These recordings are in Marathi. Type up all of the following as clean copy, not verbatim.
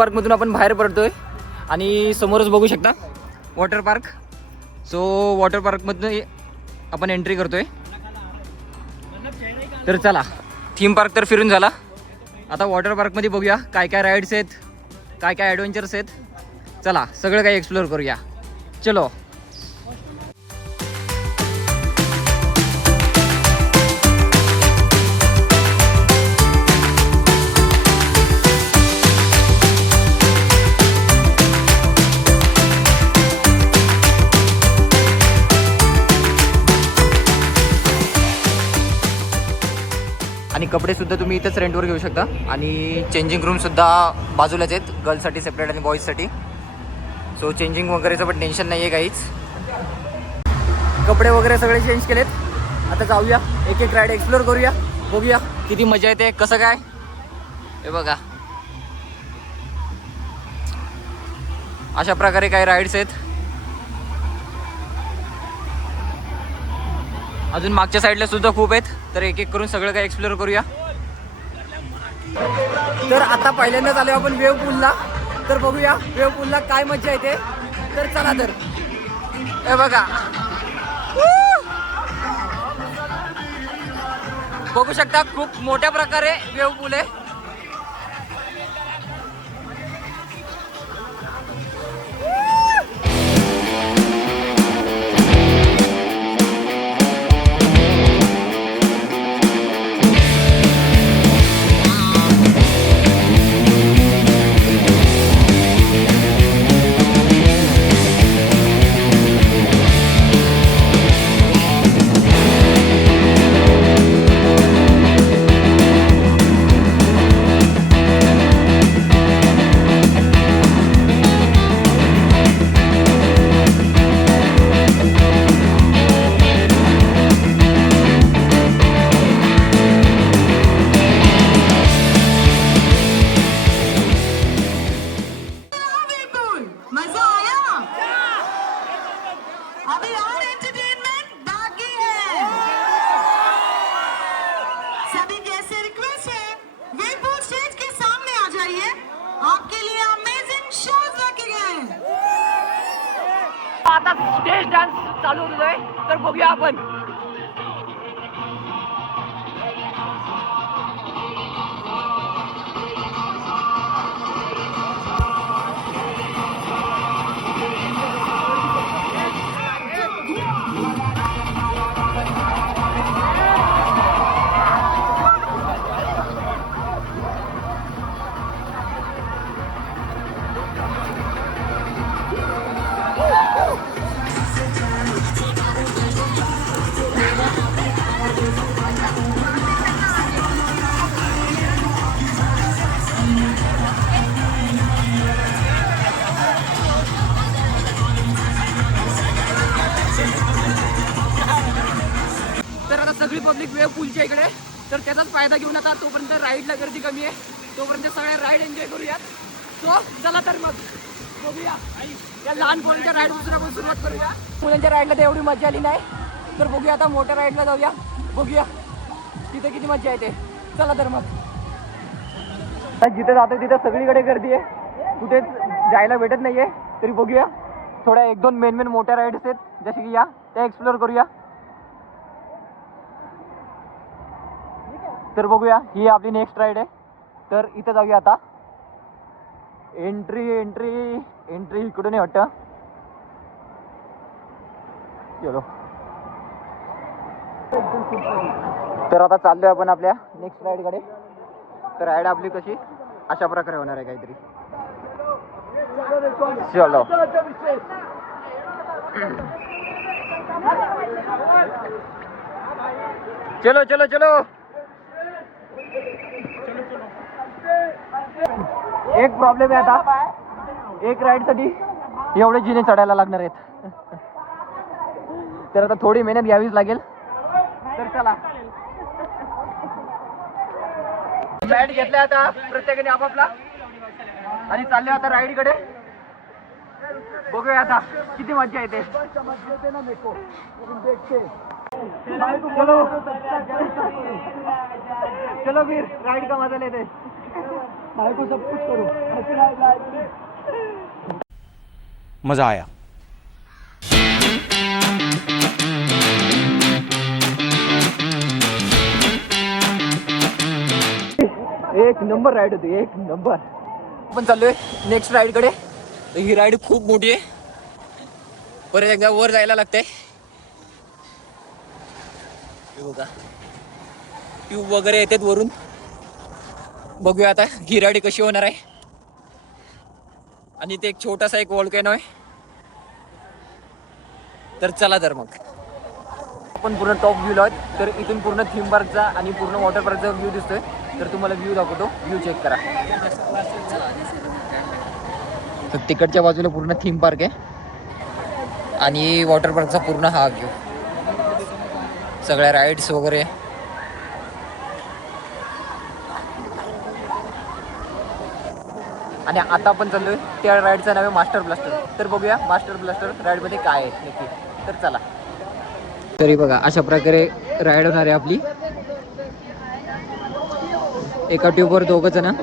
पार्कमधून आपण बाहेर पडतोय आणि समोरच बघू शकता वॉटर पार्क. सो वॉटर पार्कमधून आपण एंट्री करतोय. तर चला, थीम पार्क तर फिरून झाला. आता वॉटर पार्कमध्ये बघूया काय काय राईड्स आहेत, काय काय ॲडव्हेंचर्स आहेत. चला सगळं काही एक्सप्लोअर करूया. चलो. आणि कपडे सुद्धा तुम्ही इथंच रेंटवर घेऊ शकता. आणि चेंजिंग रूम सुद्धा बाजूलाच आहेत, गर्ल्ससाठी सेपरेट आणि बॉईजसाठी. सो चेंजिंग वगैरेचं पण टेन्शन नाही आहे काहीच. कपडे वगैरे सगळे चेंज केलेत. आता जाऊया, एक एक राईड एक्सप्लोअर करूया, बघूया किती मजा येते, कसं काय. हे बघा, अशा प्रकारे काही राईड्स आहेत. अजून मागच्या साईडला सुद्धा खूप आहेत. तर एक एक करून सगळं काही एक्सप्लोअर करूया. तर आता पहिल्यांदाच आलो आपण वेव पूलला. तर बघूया वेव पूलला काय मजा येते. तर चला. तर हे बघा, बघू शकता खूप मोठ्या प्रकारे वेव पूल आहे. आता स्टेज डान्स चालू होतोय. तर बघूया आपण. सगळी पब्लिक वेव पूलच्या इकडे. तर त्याचाच फायदा घेऊन आता तोपर्यंत राईडला गर्दी कमी आहे, तोपर्यंत सगळ्या राईड एन्जॉय करूयात. सो चला तर मग बघूया या लहान मुलांच्या राईडपासून आपण सुरुवात करूया. मुलांच्या राईडला तर एवढी मजा आली नाही. तर बघूया आता मोठ्या राईडला जाऊया, बघूया तिथे किती मजा येते. चला तर मग. जिथे जातो तिथे सगळीकडे गर्दी आहे, कुठेच जायला भेटत नाहीये. तरी बघूया, थोड्या एक दोन मेन मोठ्या राईड्स आहेत जसे की या, त्या एक्सप्लोअर करूया. तर बघूया, ही आपली नेक्स्ट राईड आहे. तर इथं जाऊया आता. एंट्री इकडून आहे वाटतं. चलो. तर आता चाललोय आपण आपल्या नेक्स्ट राईडकडे. तर राईड आपली कशी अशा प्रकारे होणार आहे काहीतरी. चलो. चलो चलो चलो. एक प्रॉब्लेम आहे आता, एक राईड साठी एवढे जिने चढायला लागणार आहेत. तर आता थोडी मेहनत घ्यावीच लागेल. तर चला, बॅट घेतलाय आता प्रत्येकाने आपापला आणि चालले आता राईड कडे. बघूया आता किती मजा येते. चलो चलो वीर, राईड का मजा लेते. भाई को सब कुछ करो, ऐसे लाइफ मज़ा आया। एक नंबर राईड होती, एक नंबर. आपण चाललोय नेक्स्ट राईड कडे. ही राईड खूप मोठी आहे, परत एकदा वर जायला लागतंय. बघा ट्यूब वगैरे येतात वरून. बघूया आता ही राईड कशी होणार आहे. आणि ते एक छोटासा एक वॉल्केनो आहे. तर चला तर मग आपण पूर्ण टॉप व्ह्यूला आहोत. तर इथून पूर्ण थीम पार्कचा आणि पूर्ण वॉटर पार्कचा व्ह्यू दिसतोय. तर तुम्हाला व्ह्यू दाखवतो, व्ह्यू चेक करा. तर तिकडच्या बाजूला पूर्ण थीम पार्क आहे आणि वॉटर पार्कचा पूर्ण हा व्ह्यू, सगळ्या राईड्स वगैरे. आणि आता आपण चाललोय त्या राईडचं नाव आहे मास्टर ब्लास्टर. तर बघूया मास्टर ब्लास्टर राईडमध्ये काय आहे नक्की. तर चला. तरी बघा अशा प्रकारे राईड होणार आहे आपली. एका ट्यूबवर 2 जण.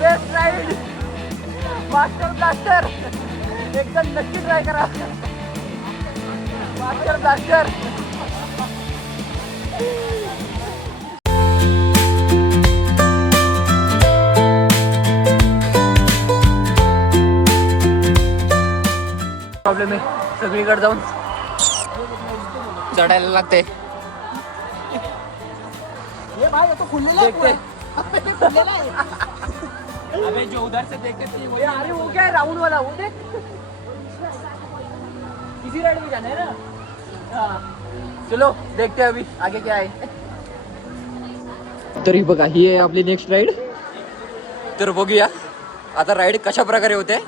Best ride master blaster. एकदम नक्की ट्राय करा मास्टर ब्लास्टर. प्रॉब्लेम आहे, सगळीकडे जाऊन चढायला लागते. देखते अबे जो उधर से देखते थे वो, अरे वो क्या है राउंड वाला, वो देख. इसी राइड में जाना है ना. हाँ चलो देखते हैं अभी आगे क्या है. तरी बघा ही आहे आपली नेक्स्ट राईड. तर बघूया आता राईड कशा प्रकारे होते.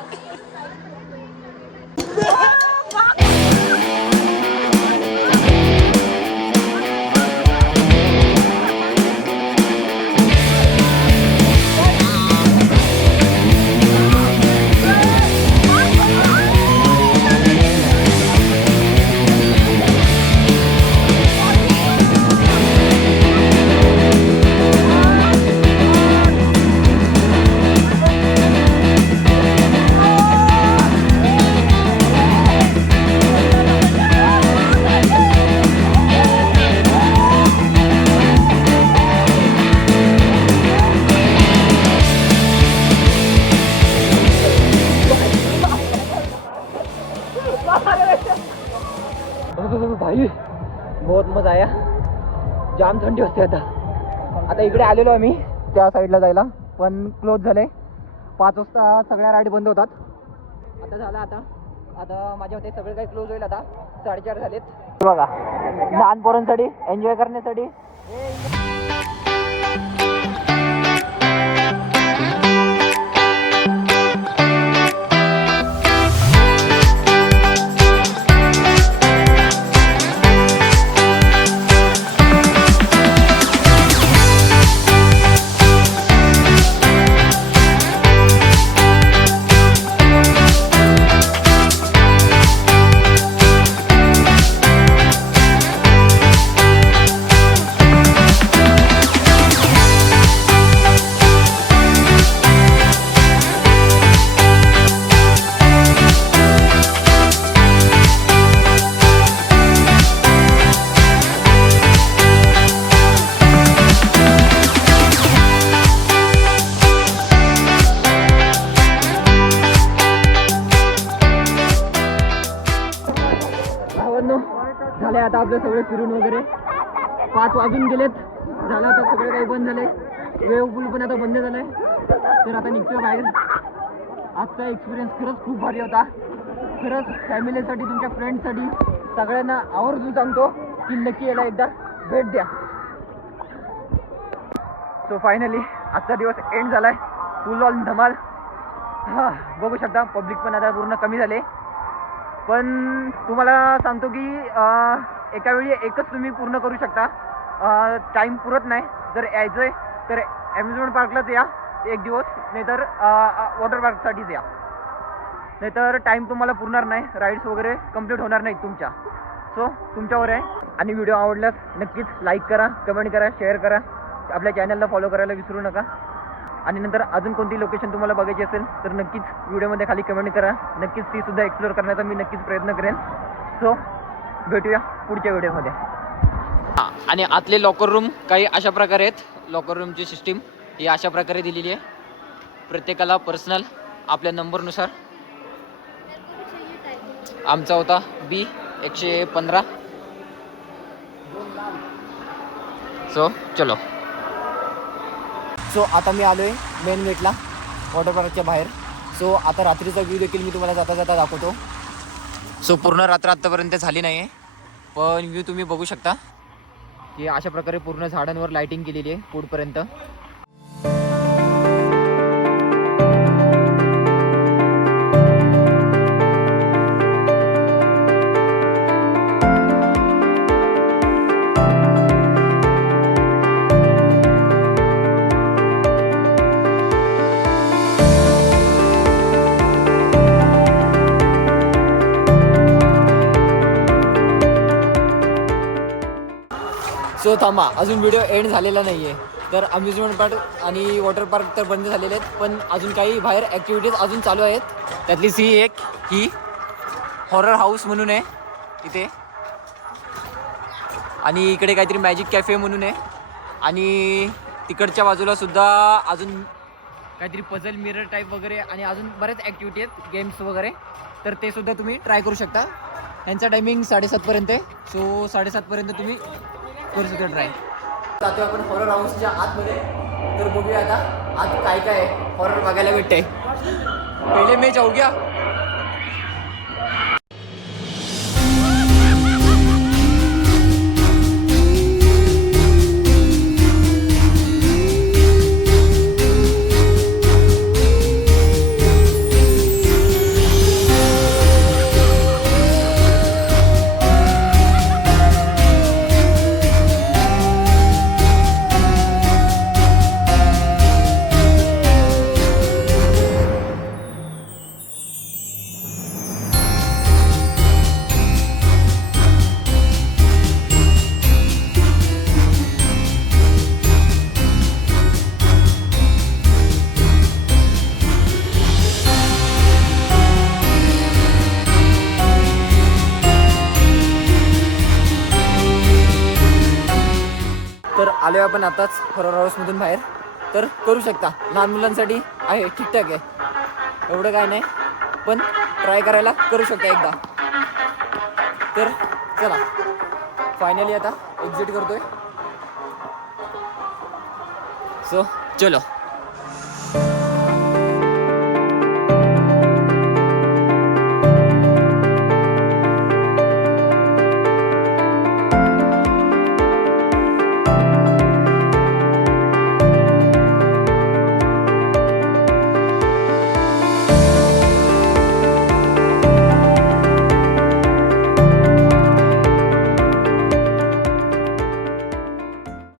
भाई बहुत मजा आया. जाम थंडी होते. आता इकडे आलेलो आम्ही त्या साईडला जायला, पण क्लोज झाले. 5 वाजता सगळ्या राईड बंद होतात. आता झालं आता माझ्या होते सगळे काही क्लोज होईल. आता 4:30 झालेत. बघा लहान पोरांसाठी एन्जॉय करण्यासाठी. झाले आता आपले सगळे फिरून वगैरे. 5 वाजून गेलेत. झालं आता सगळे काही बंद झाले. वेव पूल पण आता बंद झालाय. तर आता निघतोय बाहेर. आजचा एक्सपिरियन्स खरंच खूप भारी होता. खरंच फॅमिलीसाठी, तुमच्या फ्रेंड्ससाठी सगळ्यांना आवर्जून सांगतो की नक्की याला एकदा भेट द्या. सो फायनली आजचा दिवस एंड झाला आहे. फुल ऑन धमाल. हां, बघू शकता पब्लिक पण आता पूर्ण कमी झाले. पण तुम्हाला सांगतो की एका वेळी एकच तुम्ही पूर्ण करू शकता. टाईम पुरत नाही. जर यायचं आहे तर ॲम्युजमेंट पार्कलाच या एक दिवस, नाहीतर वॉटर पार्कसाठीच या. नाहीतर टाईम तुम्हाला पुरणार नाही, राईड्स वगैरे कंप्लीट होणार नाहीत तुमच्या. सो तुमच्यावर आहे. आणि व्हिडिओ आवडल्यास नक्कीच लाईक करा, कमेंट करा, शेअर करा. आपल्या चॅनलला फॉलो करायला विसरू नका. आणि नंतर अजून कोणती लोकेशन तुम्हाला बघायची असेल तर नक्कीच व्हिडिओमध्ये खाली कमेंट करा. नक्कीच तीसुद्धा एक्सप्लोअर करण्याचा मी नक्कीच प्रयत्न करेन. सो भेटूया पुढच्या व्हिडिओमध्ये. हां, आणि आतले लॉकर रूम काही अशा प्रकारे आहेत. लॉकर रूमची सिस्टीम ही अशा प्रकारे दिलेली आहे. प्रत्येकाला पर्सनल आपल्या नंबरनुसार. आमचा होता B115. सो चलो. सो आता मी आलो आहे मेन गेटला, वॉटर पार्कच्या बाहेर. सो आता रात्रीचा व्ह्यू देखील मी तुम्हाला जाता जाता दाखवतो. सो पूर्ण रात्र आत्तापर्यंत झाली नाही आहे, पण व्ह्यू तुम्ही बघू शकता की अशा प्रकारे पूर्ण झाडांवर लाईटिंग केलेली आहे पुढपर्यंत. सो थांबा, अजून व्हिडिओ एंड झालेला नाही आहे. तर अम्युजमेंट पार्क आणि वॉटर पार्क तर बंद झालेले आहेत, पण अजून काही बाहेर ॲक्टिव्हिटीज अजून चालू आहेत. त्यातलीच ही एक ही हॉरर हाऊस म्हणून आहे इथे. आणि इकडे काहीतरी मॅजिक कॅफे म्हणून आहे. आणि तिकडच्या बाजूला सुद्धा अजून काहीतरी पझल मिरर टाईप वगैरे आणि अजून बरेच ॲक्टिव्हिटी आहेत, गेम्स वगैरे. तर ते सुद्धा तुम्ही ट्राय करू शकता. त्यांचा टायमिंग 7:30पर्यंत आहे. सो 7:30पर्यंत तुम्ही करू शकता ट्राय. जातो आपण हॉरर हाऊसच्या आतमध्ये. तर बघूया आता आत काय काय हॉरर बघायला भेटते. पहिले मी जाऊ घ्या. तर आलो आपण आताच हॉरर हाऊसमधून बाहेर. तर करू शकता, लहान मुलांसाठी आहे, ठीकठाक आहे, एवढं काय नाही, पण ट्राय करायला करू शकता एकदा. तर चला फायनली आता एक्झिट करतोय. सो चलो.